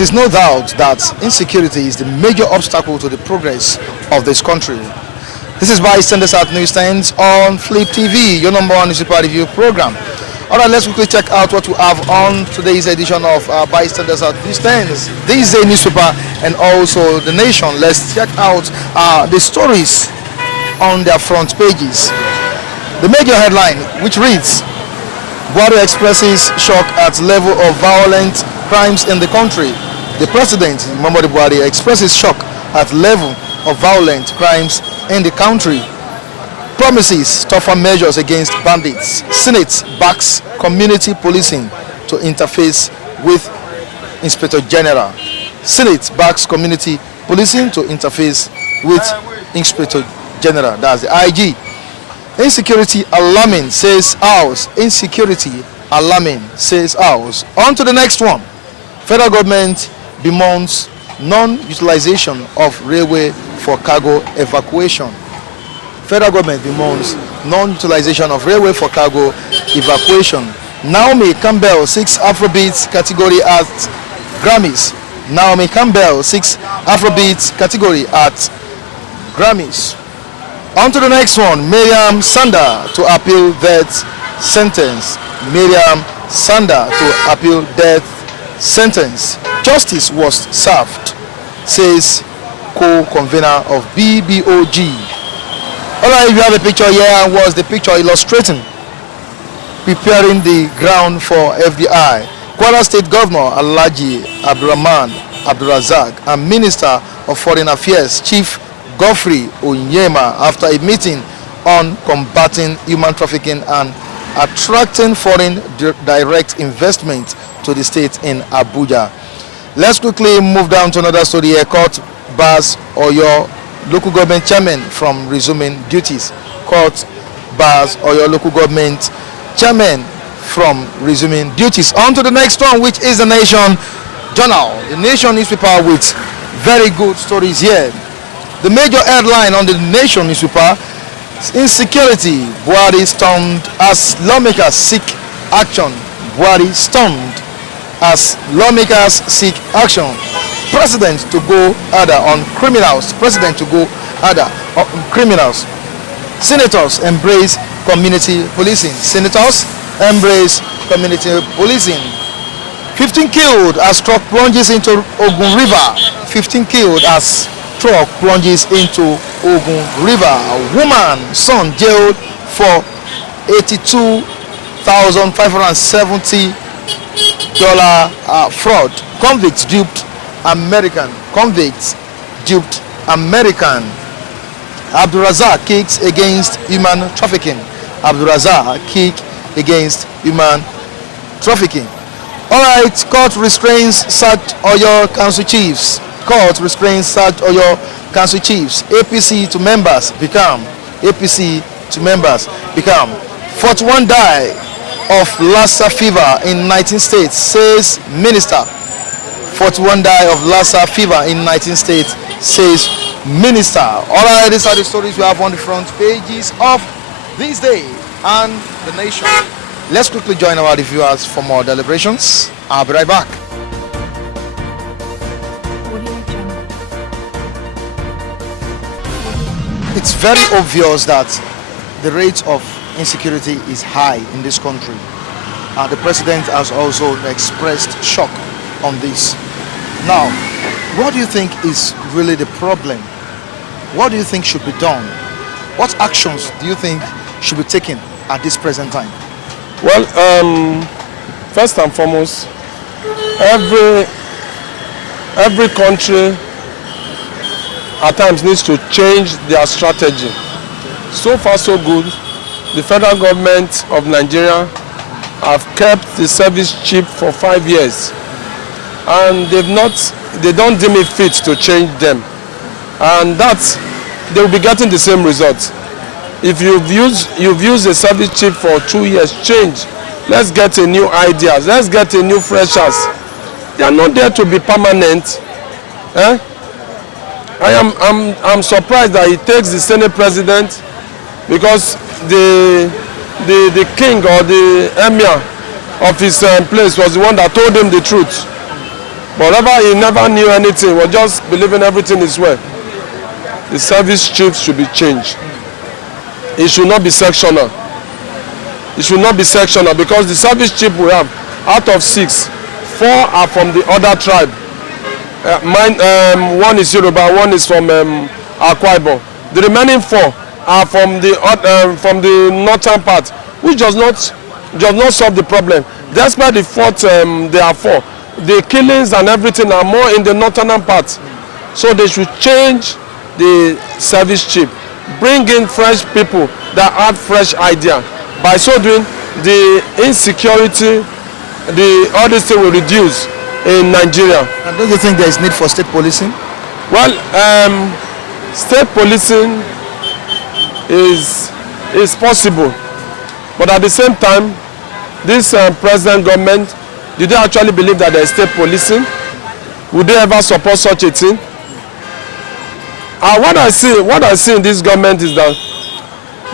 It is no doubt that insecurity is the major obstacle to the progress of this country. This is Bystanders at Newsstands on Flip TV, your number one newspaper review program. Alright, let's quickly check out what we have on today's edition of Bystanders at Newsstands. This is a newspaper and also The Nation. Let's check out the stories on their front pages. The major headline, which reads, Buhari expresses shock at level of violent crimes in the country. The president, Muhammadu Buhari, expresses shock at level of violent crimes in the country. Promises tougher measures against bandits. Senate backs community policing to interface with Inspector General. Senate backs community policing to interface with Inspector General. That's the IG. Insecurity alarming, says House. Insecurity alarming, says House. On to the next one. Federal government bemoans non-utilization of railway for cargo evacuation. Federal government bemoans non-utilization of railway for cargo evacuation. Naomi Campbell seeks Afrobeat category at Grammys. Naomi Campbell seeks Afrobeat category at Grammys. On to the next one. Miriam Sanda to appeal death sentence. Miriam Sanda to appeal death sentence. Justice was served, says co-convener of BBOG. Alright, you have a picture here. Was the picture illustrating preparing the ground for FDI? Kwara State Governor Alhaji Abdurrahman Abdulrazak and Minister of Foreign Affairs Chief Godfrey Onyema, after a meeting on combating human trafficking and attracting foreign direct investment to the state in Abuja. Let's quickly move down to another story here. Court bars Oyo local government chairman from resuming duties. Court bars Oyo local government chairman from resuming duties. On to the next one, which is The Nation Journal. The Nation newspaper with very good stories here. The major headline on The Nation newspaper is insecurity. Buhari stunned as lawmakers seek action. Buhari stunned as lawmakers seek action. President to go harder on criminals. President to go harder on criminals. Senators embrace community policing. Senators embrace community policing. 15 killed as truck plunges into Ogun River. 15 killed as truck plunges into Ogun River. A woman, son jailed for $82,570 fraud. Convicts duped American. Convicts duped American. Abdulrazak kicks against human trafficking. Abdulrazak kick against human trafficking. Alright, court restrains sacked Oyo council chiefs. Court restrains sacked Oyo council chiefs. APC to members become. APC to members become. 41 die of Lassa fever in 19 states, says minister. 41 die of Lassa fever in 19 states, says minister. Alright, these are the stories we have on the front pages of this day and The Nation. Let's quickly join our reviewers for more deliberations. I'll be right back. It's very obvious that the rate of insecurity is high in this country. The president has also expressed shock on this. Now, what do you think is really the problem? What do you think should be done? What actions do you think should be taken at this present time? Well, first and foremost, every country at times needs to change their strategy. So far, so good. The federal government of Nigeria have kept the service cheap for 5 years, and they don't deem it fit to change them, and they will be getting the same results. If you've used the service chip for 2 years, change. Let's get a new ideas. Let's get a new freshers. They are not there to be permanent. I'm surprised that he takes the Senate president, because the king or the emir of his place was the one that told him the truth. Moreover, he never knew anything. He was just believing everything is well. The service chief should be changed. It should not be sectional. It should not be sectional because the service chief we have, out of 6, 4 are from the other tribe. One is Yoruba, one is from Akwa Ibom. The remaining 4 are from the northern part, which does not solve the problem. Despite the fact there are 4, the killings and everything are more in the northern part. So they should change the service chief, bring in fresh people that have fresh idea. By so doing, the insecurity, all this thing will reduce in Nigeria. And don't you think there is need for state policing? Well, state policing is possible, but at the same time, this present government, do they actually believe that there is state policing? Would they ever support such a thing? What I see in this government is that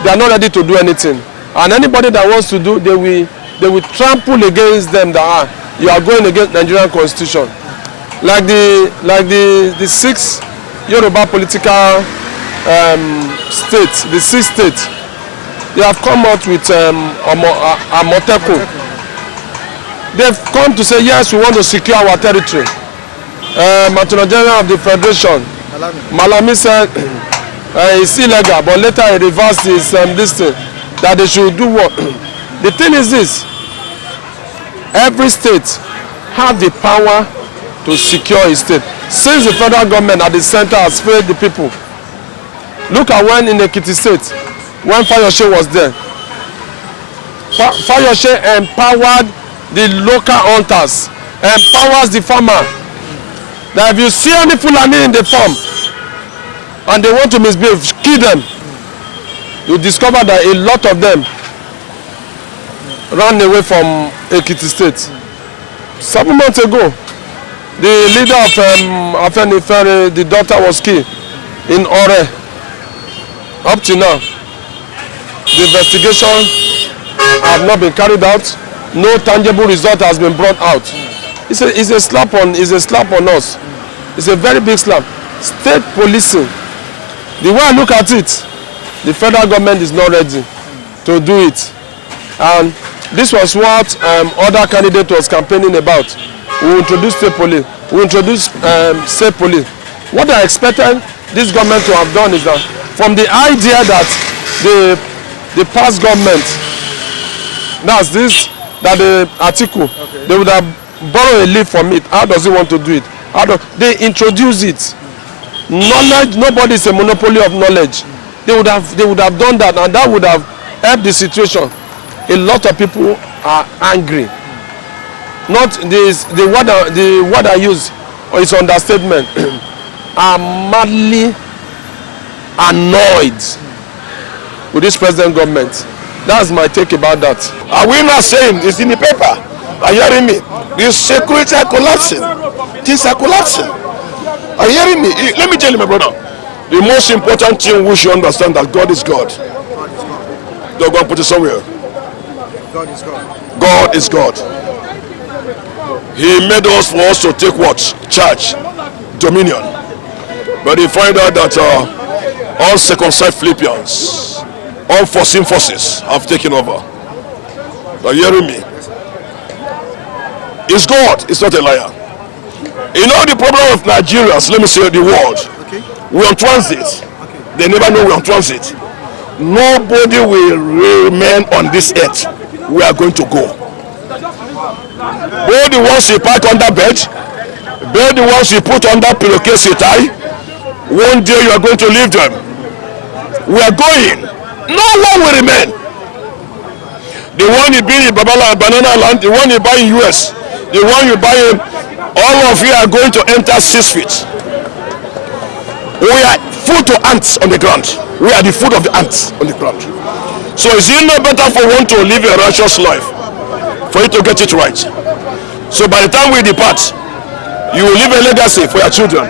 they are not ready to do anything, and anybody that wants to do, they will trample against them. That you are going against Nigerian constitution, like the 6 Yoruba political states, the 6 states. They have come out with Amoteco. They've come to say yes, we want to secure our territory. Attorney General of the Federation, Malami said it's illegal, but later he reversed his this thing, that they should do what. The thing is this: every state have the power to secure a state. Since the federal government at the center has failed the people. Look at when in Ekiti State, when Fayose was there. Fayose empowered the local hunters, empowers the farmer. That if you see any Fulani in the farm and they want to misbehave, kill them. You discover that a lot of them ran away from Ekiti State. 7 months ago, the leader of Afenifere, the daughter was killed in Ore. Up to now, the investigation have not been carried out. No tangible result has been brought out. It's a slap on us. It's a very big slap. State policing. The way I look at it, the federal government is not ready to do it. And this was what other candidate was campaigning about. We will introduce state police. We will introduce state police. What I expected this government to have done is that from the idea that the past government, that the article, okay, they would have borrowed a leaf from it. How does he want to do it? They introduce it. Knowledge, nobody is a monopoly of knowledge. They would have done that, and that would have helped the situation. A lot of people are angry. Not the word I use is understatement. Are madly annoyed with this present government. That's my take about that. Are we not saying it's in the paper? Are you hearing me? The security are collapsing. Things are collapsing. Are you hearing me? Let me tell you, my brother. The most important thing we should understand that God is God. Don't go and put it somewhere. God is God. God is God. He made us for us to take what? Charge, dominion. But he find out that uncircumcised Philippians, unforeseen forces have taken over. Are you hearing me? It's God, it's not a liar. You know the problem of Nigerians, let me say the world. Okay. We're on transit. Okay. They never know we're on transit. Nobody will remain on this earth. We are going to go. Both the ones you park under bed, both the ones you put under pillowcase you tie, one day you are going to leave them. We are going. No one will remain. The one you buy in Babala Banana Land, the one you buy in US, the one you buy in, all of you are going to enter 6 feet. We are food to ants on the ground. We are the food of the ants on the ground. So is it not better for one to live a righteous life, for you to get it right? So by the time we depart, you will leave a legacy for your children.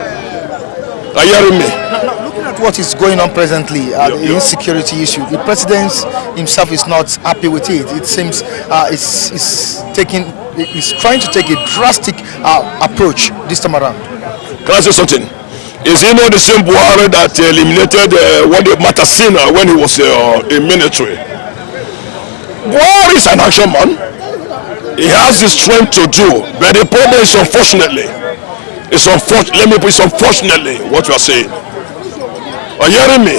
Are you hearing me? Now, looking at what is going on presently, the insecurity issue, the president himself is not happy with it. It seems it's taking is trying to take a drastic approach this time around. Can I say something? Is he not the same Buhari that eliminated one day Matasina when he was in military? Buhari is an action man. He has the strength to do, but the problem is unfortunately what you are saying. Are you hearing me?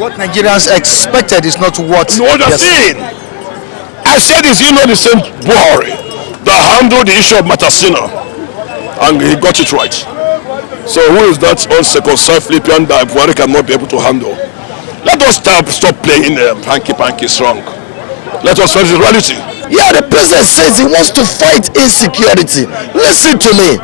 What Nigerians expected is not what you are saying. I said, is he not the same Buhari that handled the issue of Matasina and he got it right? So who is that uncircumcised Philippian that Buhari cannot be able to handle? Let us stop playing hanky-panky strong. Let us face the reality. Yeah, the president says he wants to fight insecurity. Listen to me.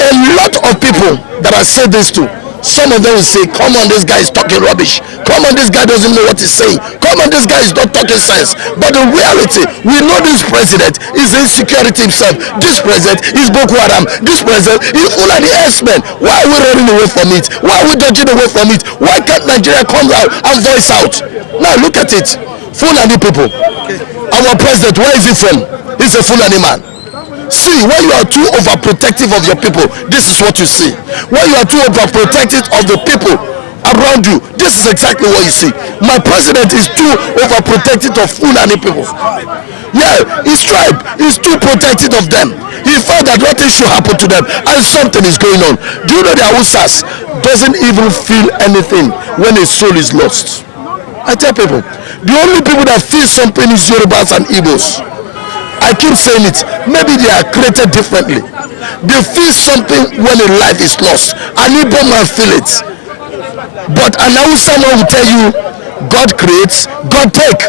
A lot of people that I say this to, some of them will say, come on, this guy is talking rubbish. Come on, this guy doesn't know what he's saying. Come on, this guy is not talking sense. But in reality, we know this president is insecurity himself. This president is Boko Haram. This president is full of the S-men. Why are we running away from it? Why are we dodging away from it? Why can't Nigeria come out and voice out? Now look at it. Fulani people. Our president, where is he from? He's a Fulani man. See, when you are too overprotective of your people, this is what you see. When you are too overprotective of the people around you, this is exactly what you see. My president is too overprotective of Fulani people. Yeah, his tribe is too protective of them. He felt that nothing should happen to them and something is going on. Do you know the Hausas doesn't even feel anything when his soul is lost? I tell people, the only people that feel something is Yorubas and Igbos. I keep saying it. Maybe they are created differently. They feel something when a life is lost. An Igbo man feel it. But an Hausa man will tell you, God creates, God take.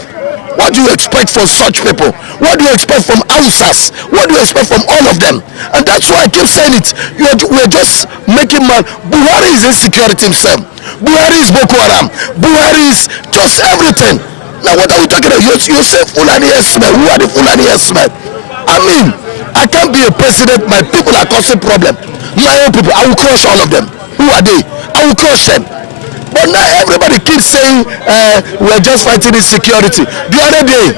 What do you expect from such people? What do you expect from Hausas? What do you expect from all of them? And that's why I keep saying it. We're just making man. Buhari is insecurity himself. Buhari is Boko Haram. Buhari is just everything. Now what are we talking about? You say Fulani S-men. Who are the Fulani S-men? I mean, I can't be a president. My people are causing problem. My own people, I will crush all of them. Who are they? I will crush them. But now everybody keeps saying we're just fighting insecurity. The other day,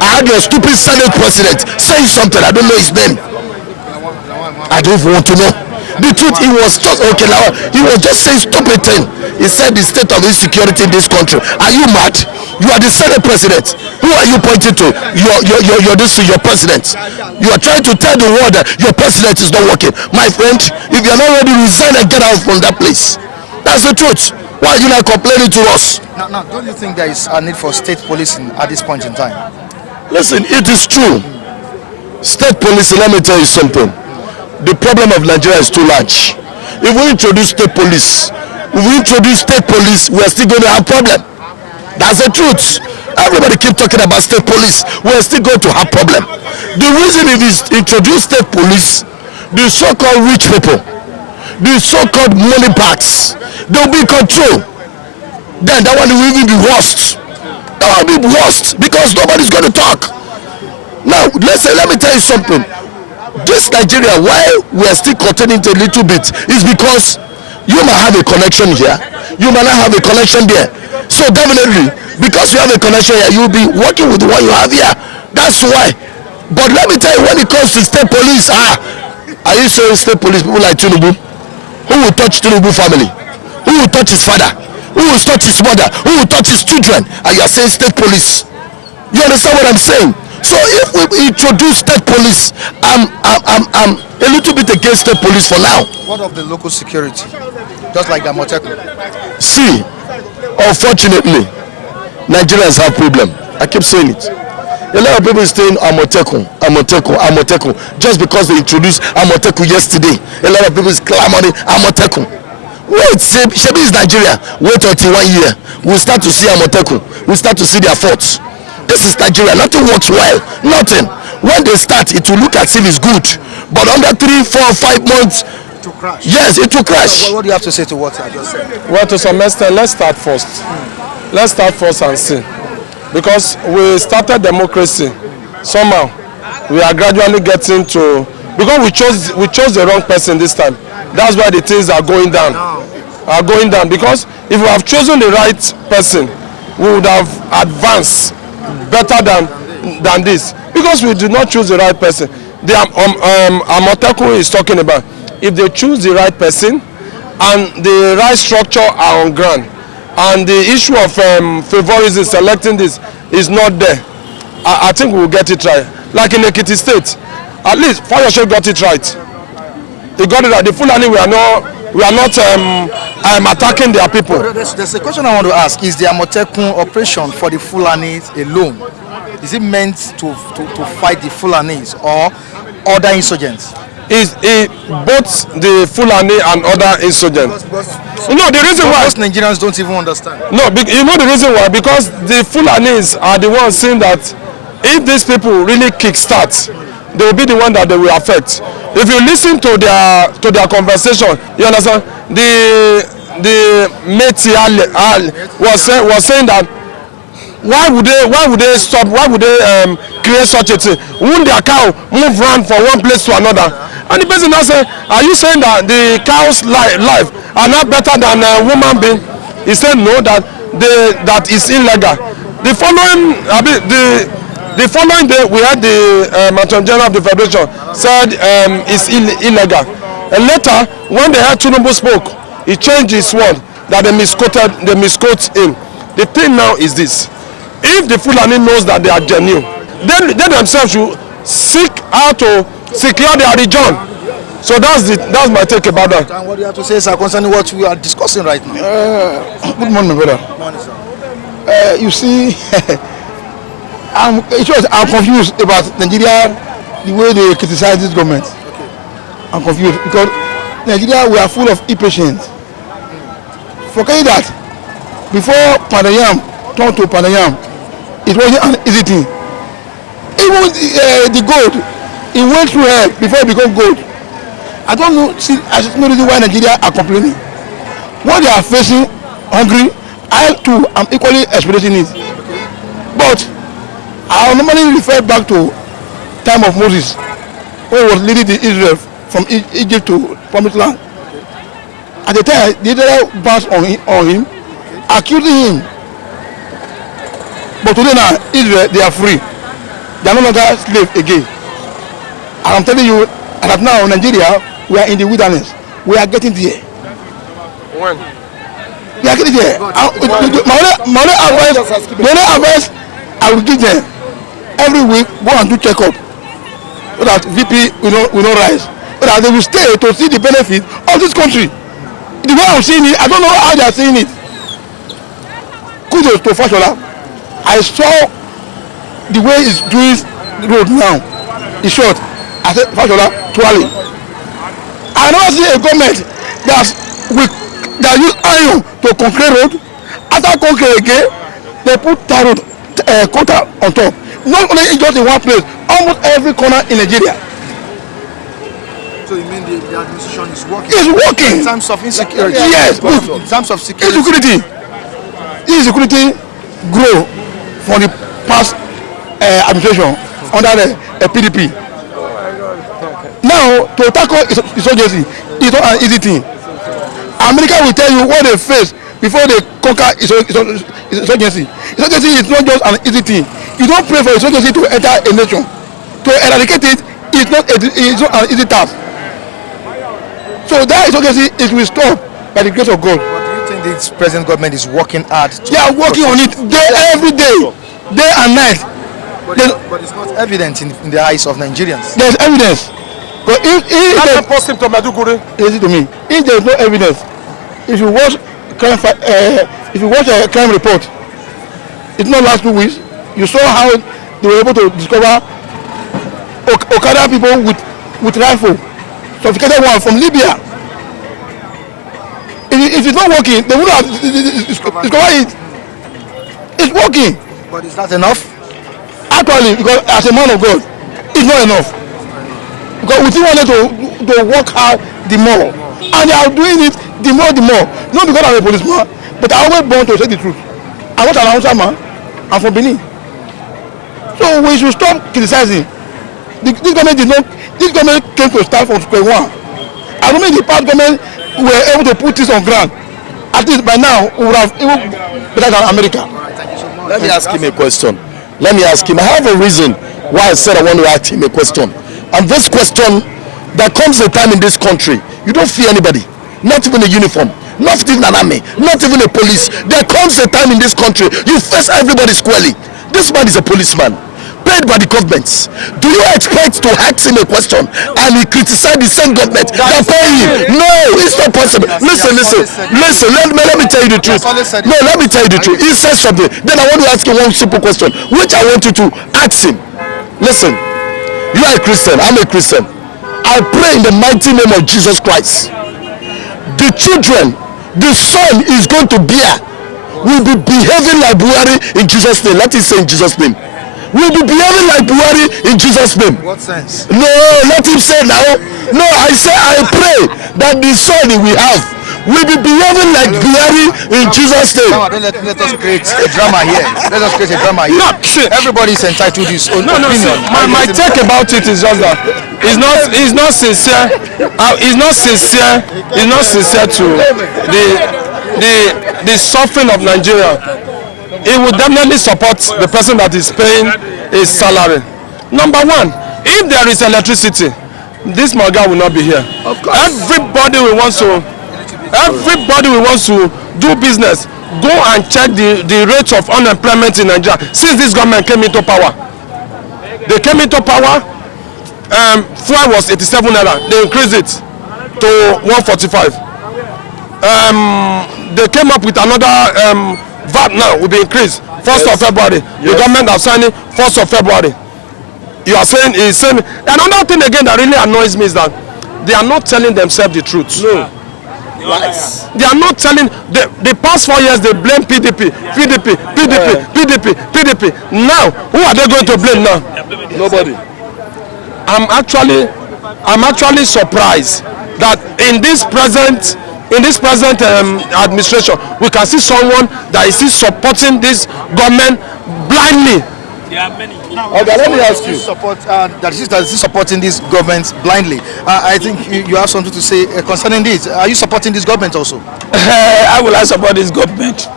I had your stupid Senate president saying something. I don't know his name. I don't even want to know. The truth, he was just okay. Now he was just saying stupid thing. He said the state of insecurity in this country. Are you mad? You are the Senate president. Who are you pointing to? Your president. You are trying to tell the world that your president is not working. My friend, if you are not ready, resign and get out from that place. That's the truth. Why are you not complaining to us? Now, don't you think there is a need for state policing at this point in time? Listen, it is true. State policing, let me tell you something. The problem of Nigeria is too large. If we introduce state police, we are still going to have problem. That's the truth. Everybody keep talking about state police. We are still going to have problem. The reason it is introduce state police, the so-called rich people, the so-called money bags, they'll be in control. Then that one will even be worst. That will be worst because nobody's going to talk. Now, let me tell you something. This Nigeria, why we are still containing it a little bit, is because you might have a connection here, you might not have a connection there. So definitely, because you have a connection here, you'll be working with the one you have here. That's why. But let me tell you, when it comes to state police, are you saying state police people like Tinubu? Who will touch Tinubu family? Who will touch his father? Who will touch his mother? Who will touch his children? And you are saying state police. You understand what I'm saying? So if we introduce state police, I'm a little bit against state police for now. What of the local security? Just like the Amotekun. See, unfortunately, Nigerians have problem. I keep saying it. A lot of people saying Amotekun. Just because they introduced Amotekun yesterday. A lot of people is clamoring Amotekun. Wait, Shebi is Nigeria. Wait until 1 year. We'll start to see Amotekun. We'll start to see their faults. This is Nigeria. Nothing works well. Nothing. When they start, it will look as if it's good. But under 3, 4, 5 months, to crash. Yes, it will crash. So what do you have to say to what I just said? Well, to some extent, let's start first. Let's start first and see. Because we started democracy. Somehow, we are gradually getting to... Because we chose the wrong person this time. That's why the things are going down. Because if we have chosen the right person, we would have advanced better than this. Because because we did not choose the right person. The Amotekun is talking about, if they choose the right person and the right structure are on ground, and the issue of favorism selecting this is not there, I think we'll get it right. Like in Ekiti State, at least Fayose got it right. He got it right. The Fulani, we are not attacking their people. There's a question I want to ask. Is the Amotekun operation for the Fulanis alone? Is it meant to fight the Fulanis or other insurgents? Is both the Fulani and other insurgents? You know the reason why most Nigerians don't even understand. No, you know the reason why? Because the Fulanis are the ones saying that if these people really kickstart, they will be the one that they will affect. If you listen to their conversation, you understand. The Meti was saying that why would they stop? Why would they create such a thing? Won't their cow move around from one place to another? And the person now said, are you saying that the cow's life are not better than a woman being? He said no, that is illegal. The following day we had the Attorney General of the Federation said it's illegal. And later, when they had Tinubu spoke, he changed his word that they misquote him. The thing now is this: if the Fulani knows that they are genuine, then they themselves should seek how to secure their region. So that's my take about that. And what do you have to say, sir, concerning what we are discussing right now? Good morning, brother. Good morning, sir. You see, I'm confused about Nigeria, the way they criticize this government. Okay. I'm confused because Nigeria, we are full of impatience. Forget that. Before Panayam turned to Panayam, it wasn't an easy thing. Even the gold, it went through hell before it became gold. I don't know. See, I just no reason why Nigeria are complaining. What they are facing, hungry, I too am equally experiencing it. But I normally refer back to time of Moses, when he was leading the Israel from Egypt to Promised Land. At the time, the Israel bounced on him, accusing him. But today now, Israel, they are free. They are no longer slaves again. And I'm telling you, as of now, Nigeria, we are in the wilderness. We are getting there. When? We are getting there. My only advice I will give them, every week, go and do check-up. So that VP will not rise. So that they will stay to see the benefit of this country. The way I'm seeing it, I don't know how they are seeing it. Kudos to Fashola. I saw the way he's doing the road now. It's short. I said, Fashola, twirling. I never see a government that use iron to concrete road. After concrete again, they put tar road quarter on top. Not only just in one place, almost every corner in Nigeria. So you mean the administration is working? It's working. In terms of insecurity? Yes. In terms of security? Insecurity grow for the past administration under the PDP. Now, to tackle insurgency is not an easy thing. America will tell you what they face before they conquer insurgency. Insurgency is not just an easy thing. You don't pray for insurgency to enter a nation. To eradicate it is not an easy task. So that insurgency, it will stop by the grace of God. But do you think this present government is working hard? They are working on it every day and night. But it's not evident in the eyes of Nigerians. There's evidence. But if there is no evidence, if you watch a crime report, it's not last 2 weeks. You saw how they were able to discover Okada people with rifle, sophisticated one from Libya. If it's not working, they would have discovered it. It's working. But is that enough? Actually, because as a man of God, it's not enough. Because we still wanted to work hard the more. And they are doing it the more. Not because I'm a policeman, but I always born to say the truth. I'm not an Hausa man. I'm from Benin. So we should stop criticizing. This government came to start from square one. I don't mean the past government were able to put this on ground. At least by now, we would have even better than America. All right, thank you so much. Let me ask him a question. I have a reason why I said I want to ask him a question. And this question, there comes a time in this country, you don't fear anybody, not even a uniform, not even an army, not even a police. There comes a time in this country, you face everybody squarely. This man is a policeman, paid by the government. Do you expect to ask him a question and he criticize the same government that pay him? No, it's not possible. Listen. Let me tell you the truth. No, let me tell you the truth. He says something. Then I want to ask you one simple question, which I want you to ask him. Listen, you are a Christian. I'm a Christian. I pray in the mighty name of Jesus Christ. The children, the son is going to bear, will be behaving like Buhari in Jesus' name. Let it say in Jesus' name. Will be behaving like Buhari in Jesus' name. What sense? No, let him say now. No, I say I pray that the son we have will be behaving like Buhari in Jesus' name. Don't let us create a drama here. Let us create a drama here. No, see, everybody is entitled to his own no, opinion. My take about it is just that he's not sincere. He's not sincere. He's not sincere to the suffering of Nigeria. He would definitely support the person that is paying his salary. Number one, if there is electricity, this Maga will not be here. Of course. Everybody will want to do business. Go and check the rate of unemployment in Nigeria since this government came into power. They came into power, fuel was 87 naira. They increased it to 145. They came up with another VAT now will be increased 1st of February. Yes. The government are signing 1st of February. You are saying another thing again that really annoys me is that they are not telling themselves the truth. No. Yes. They are not telling. The past 4 years they blame PDP. Now who are they going to blame now? Nobody. I'm actually surprised that in this present administration we can see someone that is still supporting this government blindly. There are many. Okay, let me ask you. That is supporting this government blindly. I think you have something to say concerning this. Are you supporting this government also? How will I support this government?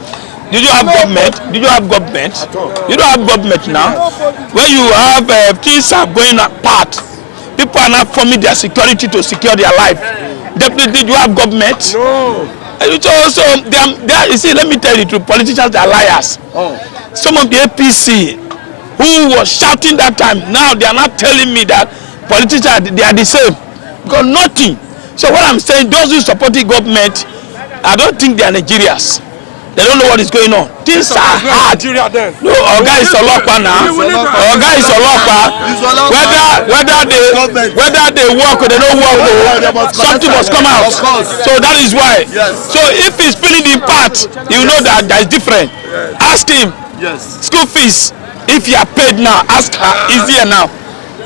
Did you have government? You don't have government now. When you have things are going apart, people are not forming their security to secure their life. Definitely, do you have government? No. So you see, let me tell you the truth. Politicians are liars. Oh. Some of the APC who was shouting that time, now they are not telling me that politicians they are the same. Got nothing. So what I'm saying, those who support the government, I don't think they are Nigerians. They don't know what is going on. Things are hard. No, Oga is Olokpa now. Oga is Olokpa. Whether they work or they don't work, something must come out. So that is why. So if he's feeling the part, you know that is different. Ask him. School fees. If you are paid now, ask her. Easier now.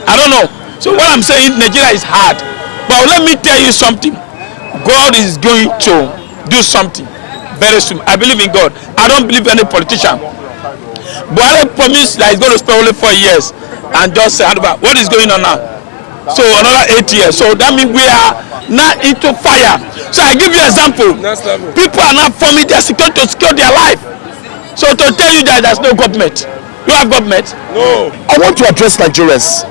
I don't know. So what I'm saying, Nigeria is hard. But let me tell you something. God is going to do something very soon. I believe in God. I don't believe any politician. Buhari promised that he's going to spend only 4 years and just say, what is going on now? So another 8 years. So that means we are now into fire. So I give you an example. People are not forming their security to secure their life. So to tell you that there's no government. You have government? No. I want to address Nigerians.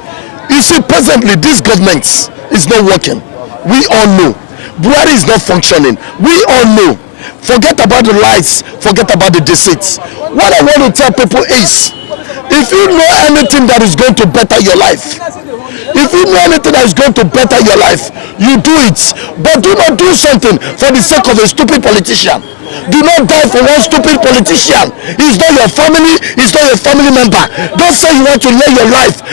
You see, presently this government is not working. We all know. Buhari is not functioning. We all know. Forget about the lies, forget about the deceits. What I want to tell people is, if you know anything that is going to better your life, if you know anything that is going to better your life, you do it. But do not do something for the sake of a stupid politician. Do not die for one stupid politician. He's not your family, he's not your family member. Don't say you want to lay your life.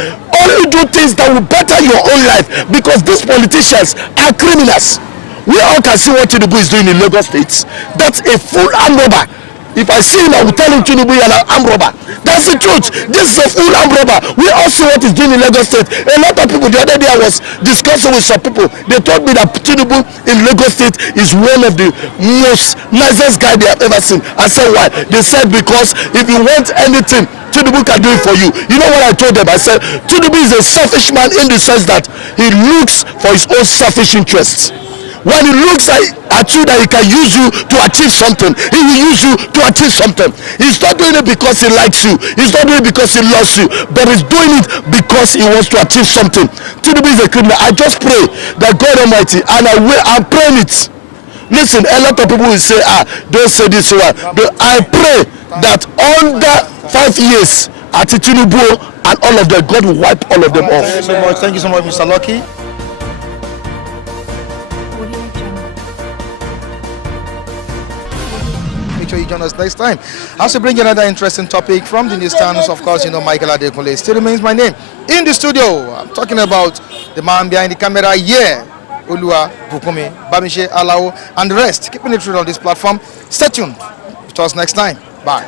Only do things that will better your own life, because these politicians are criminals. We all can see what Tinubu is doing in Lagos State. That's a full armed robber. If I see him, I will tell him Tinubu is an armed robber. That's the truth. This is a full armed robber. We all see what he's doing in Lagos State. A lot of people, the other day I was discussing with some people. They told me that Tinubu in Lagos State is one of the most nicest guys they have ever seen. I said why? They said because if you want anything, Tinubu can do it for you. You know what I told them? I said Tinubu is a selfish man in the sense that he looks for his own selfish interests. When it looks like at you that he can use you to achieve something, he will use you to achieve something. He's not doing it because he likes you. He's not doing it because he loves you, but he's doing it because he wants to achieve something. Tinubu is a criminal. I just pray that God Almighty, and I'm praying it. Listen, a lot of people will say, don't say this one. But I pray that under 5 years, at Tinubu and all of them, God will wipe all of them off. Thank you so much. Thank you so much, Mr. Lucky. Make sure you join us next time as we bring another interesting topic from the newsstands. Of course, you know Michael Adekunle still remains my name in the studio. I'm talking about the man behind the camera here, Olua Bukumi, Bamishe Alao, and the rest. Keeping it real on this platform. Stay tuned with us next time. Bye.